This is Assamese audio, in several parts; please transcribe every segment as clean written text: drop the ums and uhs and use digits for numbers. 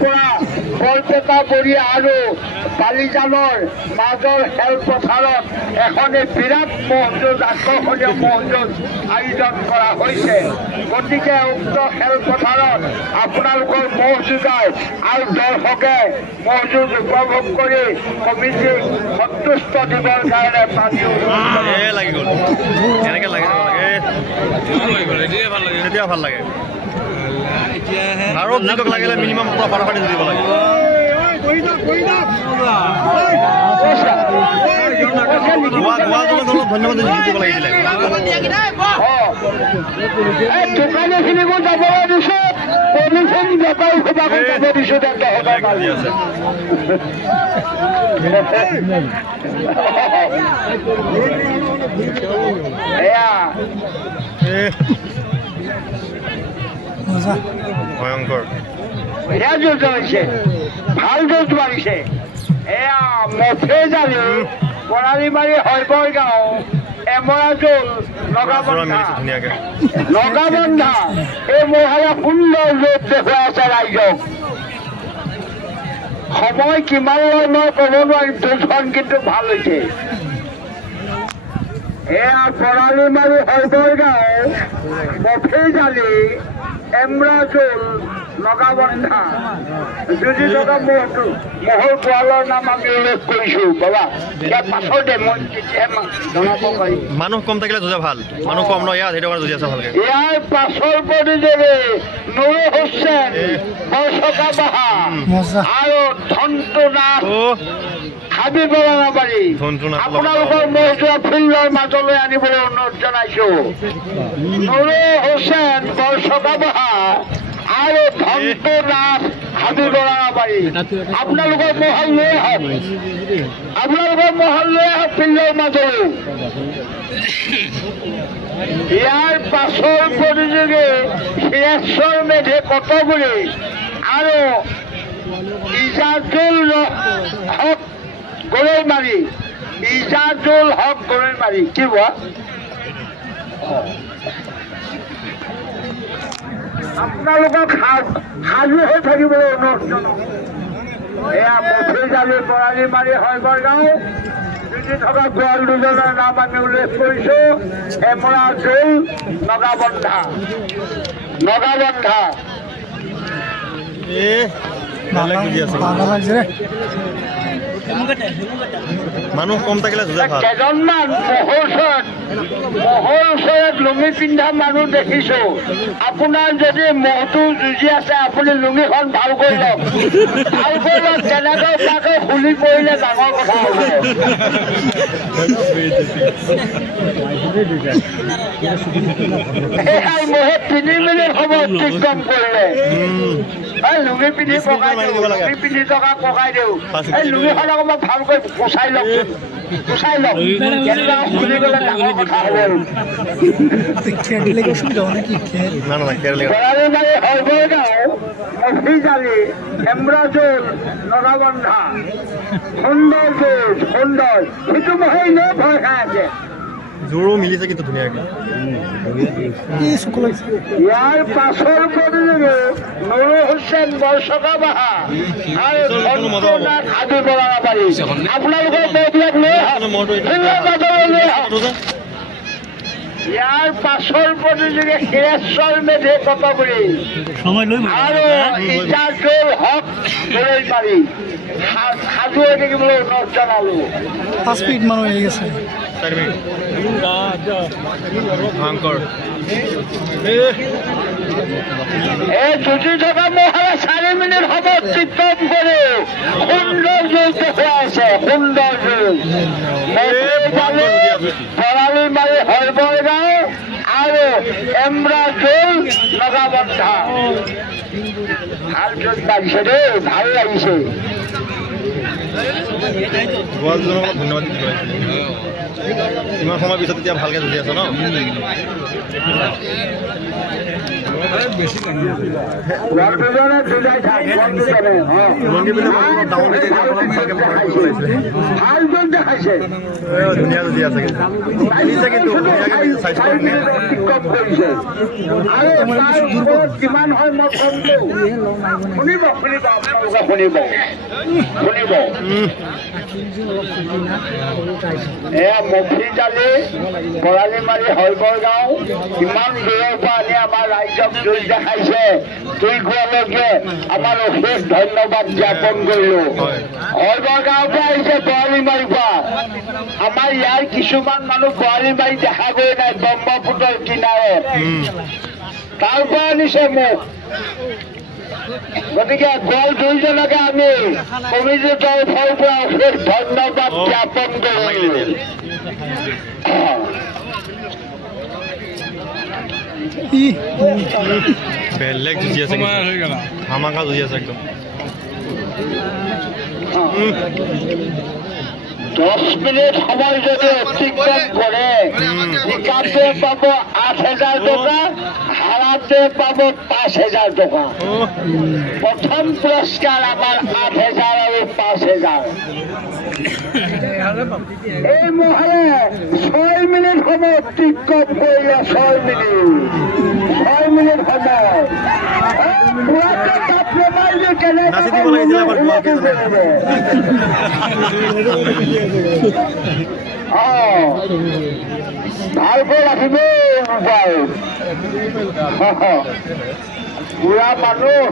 পৰা বৰপেটা বৰি আৰু বালিজানৰ মাজৰ খেলপথাৰত এখন বিৰাট মহযুঁজ আকৰ্ষণীয় মহযুঁজ আয়োজন কৰা হৈছে। গতিকে উক্ত খেলপথাৰত আপোনালোকৰ মহযুঁজাই আৰু দৰ্শকে মহযুঁজ উপভোগ কৰি কমিটিক সন্তুষ্ট দিবৰ কাৰণে পানী লাগি গ'ল এনেকৈ লাগে তেতিয়া ভাল লাগে আৰু যিটোক লাগিলে মিনিমাম পুৰা ফাটাফাটি দিব লাগে। ধন্যবাদ দিব লাগিছিলে। দোকানীখিনিকো যাব দিছো, পলিথিন বেপাৰী সোপাকো যাব দিছো। এয়া ভয়ংকৰ এয়া যুঁজ হৈছে, ভাল যুঁজ মাৰিছে। এয়া মফে জানি বৰালিমাৰী হয়বৰ গাঁও এমৰাজুল নগাবন্ধা এই মহাৰা সুন্দৰ যুঁজ দেখুৱাই আছে ৰাইজক। সময় কিমান লয় মই ক'ব নোৱাৰিম, যুঁজখন কিন্তু ভাল হৈছে। এয়া বৰালিমাৰী হয়বৰ গাঁও মফে জালি এমৰাজুল নগাবন্ধা যুঁজি থকা মহল পোৱালৰ নাম আমি উল্লেখ কৰিছো। বাবা ইয়াৰ পাছতে মই তেতিয়াহে জনাব পাৰিম। মানুহ কম থাকিলে যুঁজা ভাল, মানুহ কম ন ইয়াত, সেইটো কাৰণে যুঁজি আছে ভালকে। ইয়াৰ পাছৰ প্ৰতিযোগী নুৰ হুছেইন বৰচকা বাহা আৰু ধন্তু নাথ হাবিব ৰঙাবাৰী আপোনালোকৰ মহযোৱা ফিল্ডৰ মাজলৈ আনিবলৈ অনুৰোধ জনাইছো। নুৰ হুছেইন বৰচকা বাহা আৰু ধন্তু নাথ হাবিব ৰঙাবাৰী আপোনালোকৰ মহল লৈ আহক, আপোনালোকৰ মহল লৈ আহক ফিল্ডৰ মাজলৈ। ইয়াৰ পাছৰ প্ৰতিযোগী শ্ৰেষ্ঠৰ মেধে কটগুৰি আৰু ইজাজুল হক গৰৈমাৰী। ইজাজুল হক গৰৈমাৰী কি হোৱা আপোনালোকক সাজু হৈ থাকিবলৈ অনুৰোধ জনাওঁ। এয়া মফি জালি বৰালিমাৰী হয়বৰ গাঁও যুঁজি থকা গোৱাল দুজনৰ নাম আমি উল্লেখ কৰিছো। এমৰাজুল নগাবন্ধা মানুহ কম থাকিলে যুঁজা ভাল। কেইজনমান মহৰ ওচৰত লুঙি পিন্ধা মানুহ দেখিছো। আপোনাৰ যদি মহটো যুঁজি আছে আপুনি লুঙিখন ভাল কৰি লওক, তেনেকৈ তাকে খুলি পৰিলে ডাঙৰ কথা হ'ব। এই মহে 3 মিনিট সময় অতিক্ৰম কৰিলে। লুঙি পিন্ধি পকাই দিওঁ, লুঙি পিন্ধি থকা পকাই দিওঁ। এই লুঙিখন অকণমান ভালকৈ গুচাই লওক, খুলি গ'লে ডাঙৰ কথা হ'ব। বৰালিমাৰী হয়বৰ গাঁও মফি জালি এমৰাজুল নগাবন্ধা সুন্দৰ যুঁজ, সুন্দৰ। সেইটো মহে এনেও ভয় খাই আছে। জোৰো মিলিছে কিন্তু ধুনীয়াকৈ। ইয়াৰ পাছৰ প্ৰতিযোগী নুৰ হুছেইন বৰচকা বাহা আৰু ধন্তু নাথ হাবিব ৰঙাবাৰী আপোনালোকৰ মহবিলাক লৈ আহক। ইয়াৰ পাছৰ প্ৰতিযোগী শ্ৰেষ্ঠৰ মেধে কটগুৰি আৰু ইজাজুল হক গৰৈমাৰী সাজু হৈ থাকিবলৈ অনুৰোধ জনালো। 5 মিনিট মানুহ আহি আছে। এই যুঁজি থকা মহাৰা 4 মিনিট সময় অতিক্ৰম কৰি সুন্দৰ যুঁজ দেখুৱাই আছে, সুন্দৰ যুঁজ। বৰালিমাৰী হয়বৰ গাঁও আৰু এমৰাজুল নগাবন্ধা ভাল যুঁজ লাগিছে দেই, ভাল লাগিছে। ধন্যবাদ ইমান সময় পিছত এতিয়া ভালকৈ যুঁজি আছে ন। গল্পজনে দুটাই থাক গল্পজনে লংগি পিনে মানুহ ডাঙৰকে এতিয়া অলপ ভালকে বনাই পেলাইছে ভাল জোল দেখাইছে ধুনীয়া যদি আছে কিন্তু আনিছে কিন্তু ধুনীয়াকে দিছে স্বাস্থ্য ধুনীয়া অতিক্ৰম কৰিছে আৰু তাৰ ওপৰত কিমান হয় মই কমটো শুনিব আপোনালোকে শুনিব এয়া মফি জালি বৰালি মাৰি হয়বৰ গাঁও ইমান দূৰৰ পৰা আনি আমাৰ ৰাইজক জুই দেখাইছে জুই খোৱালৈকে আমাৰ অশেষ ধন্যবাদ জ্ঞাপন কৰিলো হয়বৰ গাঁৱৰ পৰা আহিছে বৰালি মাৰিৰ পৰা আমাৰ ইয়াৰ কিছুমান মানুহ বৰালি মাৰি দেখাগৈ নাই ব্ৰহ্মপুত্ৰৰ কিনাৰত তাৰ পৰা আনিছে মোক গতিকে গল দুইজনকে আমি কমিটিৰ তৰফৰ পৰা অশেষ ধন্যবাদ জ্ঞাপন কৰিলো বেলেগ যুঁজি আছে ধামাকা যুঁজি আছে একদম 10 মিনিট সময় যদি অতিক্ৰম কৰে জিকাতে পাব 8,000 টকা হাৰাতে পাব 5,000 টকা প্ৰথম পুৰস্কাৰ আমাৰ 8,000 আৰু 5,000 এই মহাৰে 6 মিনিট সময় অতিক্ৰম কৰিলে 6 মিনিট সময় নাচি দিব লাগিছিলে আমাৰ বুঢ়াকেইজনে ভালকৈ ৰাখিব বুঢ়া মানুহ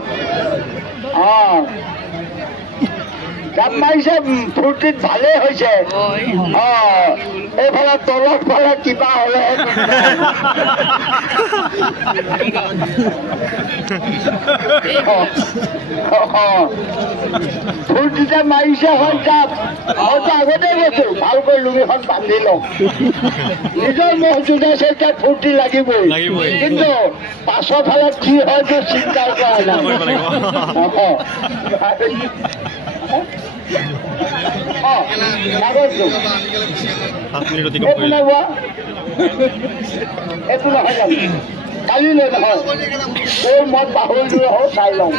জাপ মাৰিছে ফূৰ্তিত ভালেই হৈছে এইফালে তলত ফালে কিবা হলে ফূৰ্তিতে মাৰিছে হয় জাপ মইতো আগতে গৈছো ভালকৈ লুঙিখন বান্ধি লওঁ নিজৰ মহ জোনাইছে এতিয়া ফূৰ্তি লাগিবই কিন্তু পাছৰ ফালে কি হয়তো চিন্তা কৰা নাই এইটো নহয় জানো কালিলৈ নহয় এই মই পাহৰিলো হওঁ চাই লওঁ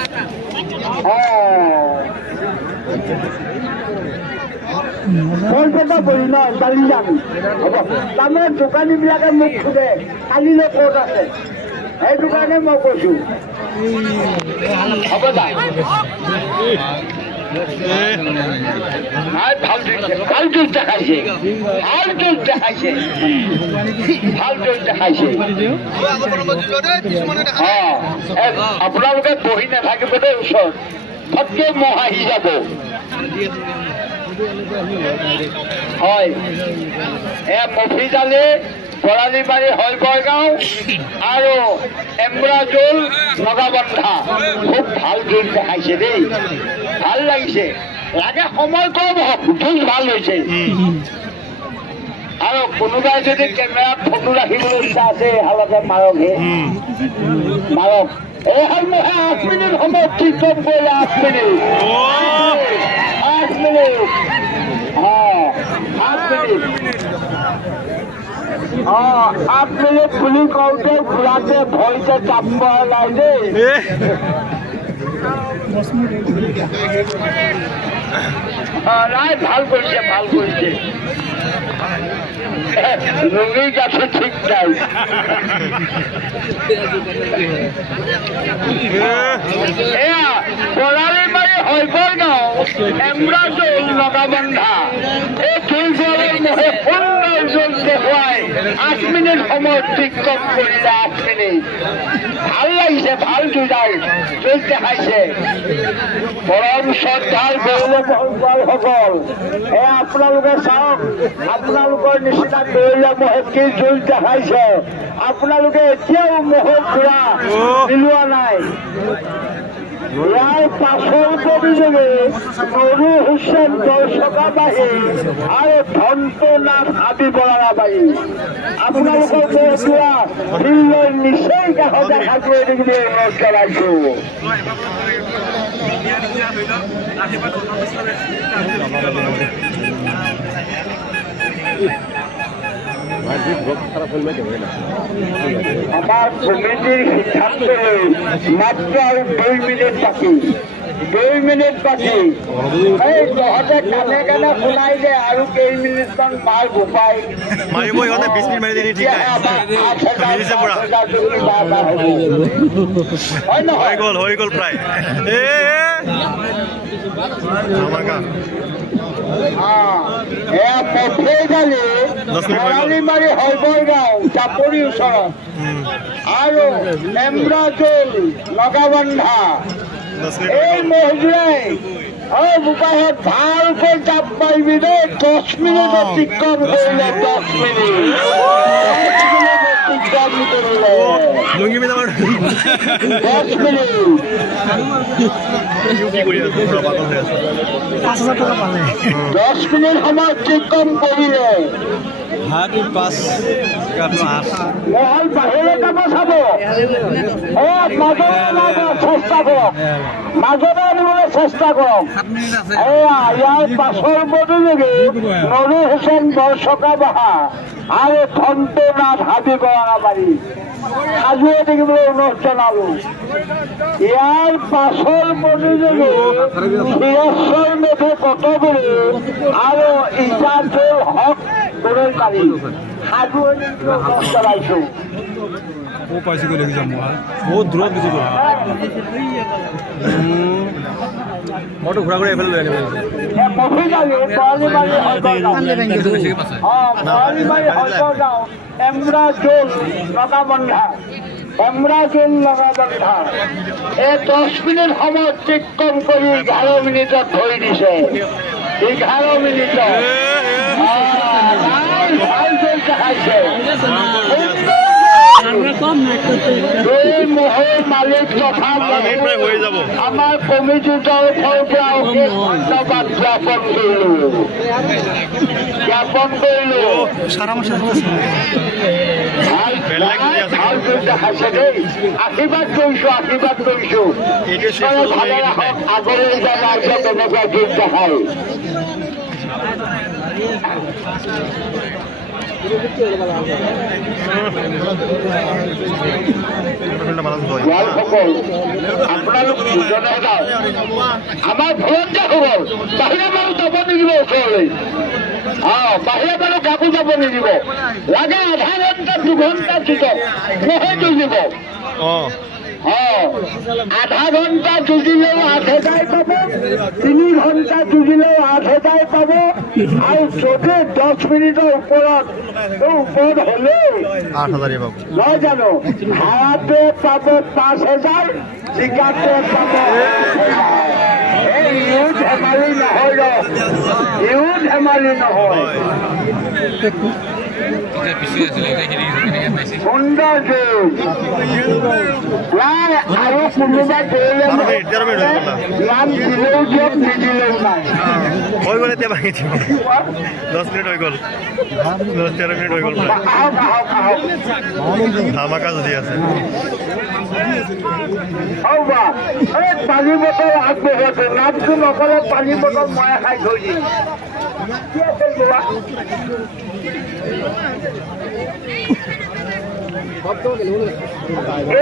কলকাতা বহি ন কালি যাম হ'ব তাৰমানে দোকানীবিলাকে মোক সোধে কালিলৈ ক'ত আছে সেইটো কাৰণে মই কৈছো হ'ব দা ভাল জোৰ দেখাইছে আপোনালোকে বহি নাথাকিব দেই ওচৰত ফটকে মহ আহি যাব হয় এয়া মফি জালি বৰালি মাৰি হয়বৰ গাঁও আৰু এমৰাজোল নগাবন্ধা খুব ভাল জোৰ দেখাইছে দেই ভাল লাগিছে লাগে সময় কম হওক জোৰ ভাল হৈছে আৰু কোনোবাই যদি কেমেৰাত ফটো ৰাখিবলৈ ইচ্ছা আছে হালতে মাৰকহে মাৰক এইহাল মহে 8 মিনিট সময় অতিক্ৰম কৰিলে 8 মিনিট 8 মিনিট 8 মিনিট বুলি কওঁতে ঘূৰাতে ভৰিতে চাপ পৰা নাই দেই নাই ভাল কৰিছে লুঙিৰ গাছো ঠিক নাই এয়া বৰালি মাৰি হয়বৰ গাঁও এমৰাজোল নগাবন্ধা এই দুইফালৰ মহে সুন্দৰ জোল দেখুৱাই 8 মিনিট সময় অতিক্ৰম কৰিলে 8 মিনিট ভাল লাগিছে ভাল জোল দেখাইছে পৰম শ্ৰদ্ধাৰ গৌৰৱসকল এয়া আপোনালোকে চাওক আপোনালোকৰ নিচিনা গৌৰৱ মহে কি জোল দেখাইছে আপোনালোকে এতিয়াও মহৰ ঘোঁৰা মিলোৱা নাই ইয়াৰ পাছৰ প্ৰতিযোগী নৰু হুছেইন দৰ্শকাবাহী আৰু ধন্তনাথ হাবি বৰাবাহী আপোনালোকৰ বৰপুৰা ফিল্ডৰ নিশ্চয় কাষতে সাঁতুৰি দেখিলে অনুৰোধ জনাইছো আমার কমিটির সিদ্ধান্ত মাত্র আর 2 মিনিট বাকি 2 মিনিট বাকি এই তহঁতে কানে কানে শুনাই দে আৰু কেই মিনিটমান মাৰ গোপাই মাৰিব ইহঁতে 20 মিনিট মাৰি দিয়ে ঠিক নাই মিলিছে পুৰা হৈ গ'ল প্ৰায় মাৰি হয়বৰ গাঁও চাপৰিৰ ওচৰত আৰু এমৰাজুল নগাবন্ধা এই মহিলাই বোপাইহঁত ভালকৈ জাপ মাৰিবি দেই 10 মিনিট অতিক্ৰম কৰিলে 10 মিনিট অতিক্ৰম কৰিলে 10 মিনিট 10 মিনিট সময় অতিক্ৰম কৰিলে মহল বাহিৰে যাব চাব মাজতে আনিবলৈ চেষ্টা কৰক এয়া ইয়াৰ পাছৰ প্ৰতিযোগী নৰুল হুছেইন বৰচকা বাহা আৰু ধন্তনাথ হাবি বৰঙাবাৰী সাজুৱে দেখিবলৈ অনুৰোধ জনালো ইয়াৰ পাছৰ প্ৰতিযোগী শিৰেশ্বৰ মেধি কটগুৰি আৰু ইজাজুল হক দৌৰকাৰী সাজুৱে দেখিবলৈ অনুৰোধ জনাইছো পাইছোঁ গৈ দেখিছোঁ মই বহুত দূৰত গৈছোঁ মইতো ঘূৰা ঘূৰা এইফালে লৈ আনিব এমৰাজুল নগাবন্ধা এই 10 মিনিট সময় অতিক্ৰম কৰি 11 মিনিটত ধৰি দিছে 11 মিনিটত ভাল জল দেখাইছে এই মহল মালিক তথা আমাৰ কমিটিৰ তৰফৰ পৰা ধন্যবাদ জ্ঞাপন কৰিলো দেখাইছে দেই আশীৰ্বাদ কৰিছো ভালে ৰাখক আগলৈ যাৰ তেনেকুৱা গীত দেখায় আপোনালোক দুজনে যাওক আমাৰ ভৰঞ্জা খবৰ বাহিৰা মানুহ যাব নিদিব ওচৰলৈ বাহিৰা মানুহ কাকো যাব নিদিব লাগে আধা ঘণ্টা 2 ঘণ্টা পিছত নহয় যুঁজিব আধা ঘণ্টা যুঁজিলেও 8,000 পাব 3 ঘণ্টা যুঁজিলেও 8,000 পাব আৰু যদি 10 মিনিটৰ ওপৰত হলে 8,000 পাব নহয় জানো ভাড়াতে পাব 5,000 জিকাতে পাব ধেমালি নহয় সুন্দৰ আৰু কোনোবা নাম দিলেও দিয়ক নিদিলেও নাই হৈ গ'ল এতিয়া বাকী 10 মিনিট হৈ গ'ল 10-13 মিনিট হৈ গ'ল ধামাকা যদি আছে পানী বটল আগবঢ়াইছে নামটো নকলে পানী বটল মই খাই থৈ দিম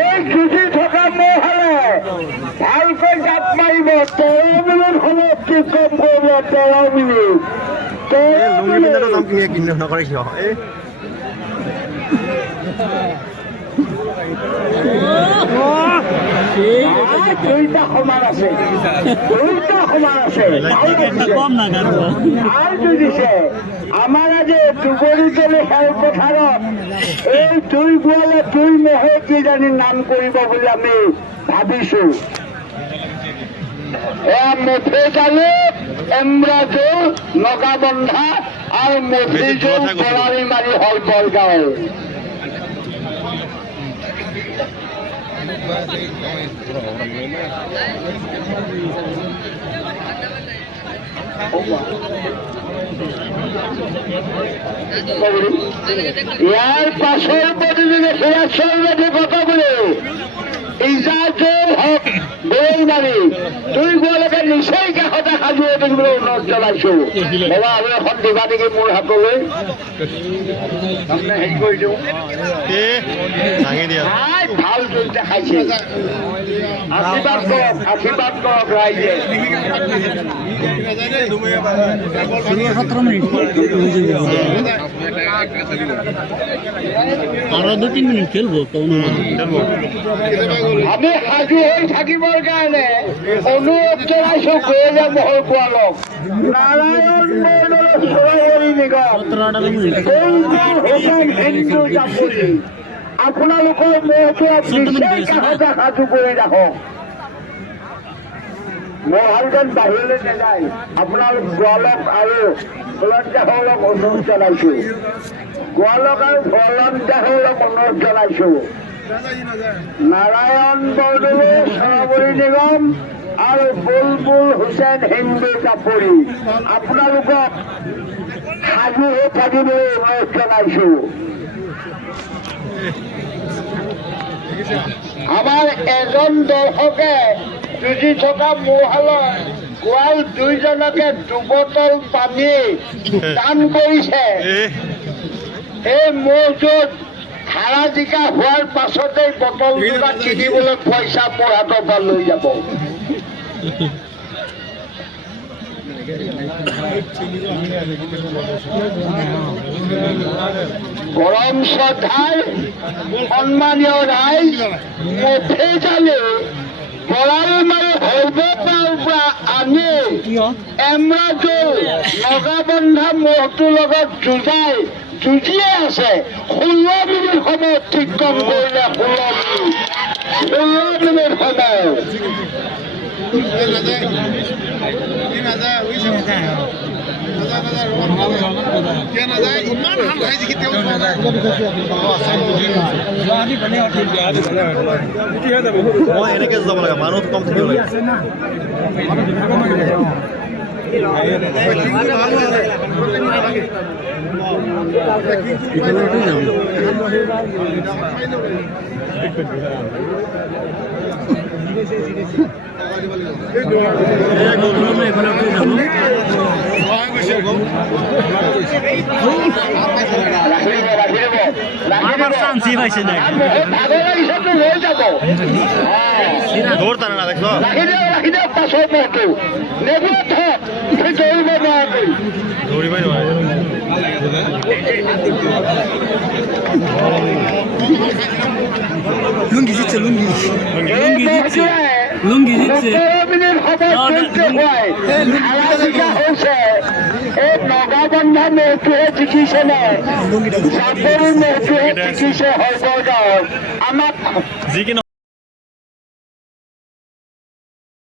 এই যুঁজি থকা মহলে ভালকৈ জাপ মাৰিব 13 মিনিট সময় অতিক্ৰম কৰিব 13 মিনিট নকৰে কিয় দুইটা সমান আছে আৰু দিছে আমাৰ আজি দুবৰিতলী খেলপথাৰত এই 2 গোৱালে 2 মহে কিজানি নাম কৰিব বুলি আমি ভাবিছো মথেজালি এমৰাজুল নগাবন্ধা আৰু মথিজুল বৰালিমাৰী হল বৰগাঁও ইয়াৰ পাছৰ প্ৰতিযোগী শিৰেশ্বৰ মেধি কটগুৰি ইজাজুল হক দৌৰমাৰী 2 গোৱালৈকে নিশ্চয় কাষতে সাজু হৈ থাকিবলৈ অনুৰোধ জনাইছো। বাবা আৰু এখন দিবা নেকি মোৰ হাতলৈ? তাৰমানে হেৰি কৰি দিওঁ। ভাঙি দিয়া ভাল জোল দেখাইছে। আশীৰ্বাদ কৰক ৰাইজে। আৰো 2-3 মিনিট খেলবো আমি সাজু হৈ থাকিবৰ কাৰণে অনুৰোধ জনাইছো গৈলে মহল পোৱালক। নাৰায়ণ মণ্ডল চৰাইবাৰী নিগম হিন্দু জাপৰি আপোনালোকৰ মহটো নিশ্চয় কাষতে সাজু কৰি ৰাখক। মহাল যেন বাহিৰলৈ নাযায় আপোনালোক গোৱালক আৰু ভলন্টিয়াৰসকলক অনুৰোধ জনাইছো। গোৱালক আৰু ভলন্টিয়াৰসকলক অনুৰোধ জনাইছো। নাৰায়ণ বৰদলৈ চৰাইবাৰী নিগম আৰু বুলবুল হুছেইন হিন্দু জাপৰি আপোনালোকক সাজু হৈ থাকিবলৈ অনুৰোধ জনাইছো। আমাৰ এজন দৰ্শকে যুঁজি থকা মৌহালৰ গোৱাল 2জনকে 2 বটল পানী দান কৰিছে। এই মৌটোত হাৰা জিকা হোৱাৰ পাছতেই বটল দুটা কিনিবলৈ পইচা মোৰ হাতৰ পৰা লৈ যাব। গৰম শ্ৰদ্ধাৰ সন্মানীয় ৰাইজ, মফেজালে বৰালমাৰী হলবৰৰ পৰা আনি এমৰাজুল নগাবন্ধা মহটোৰ লগত যুঁজিয়ে আছে। 16 মিনিট সময় অতিক্ৰম কৰিলে। 16 মিনিট সময় মই এনেকে যাব লাগে, মানুহ কম থাকিব লাগে। দৌৰ টানে না দেখো ৰাখি দিয়ক পাছৰ মহটো নেবুৱাত হওক সি দৌৰিব নোৱাৰে। দৌৰিবই নোৱাৰে। লুঙ্গি জিতছে লুঙ্গি লুঙ্গি জিতছে লুঙ্গি জিতছে এই নগাবন্ধা মহটোহে জিকিছে নে চাপৰি মহটোহে জিকিছে হয়বৰগাঁৱত। আমাক যি কি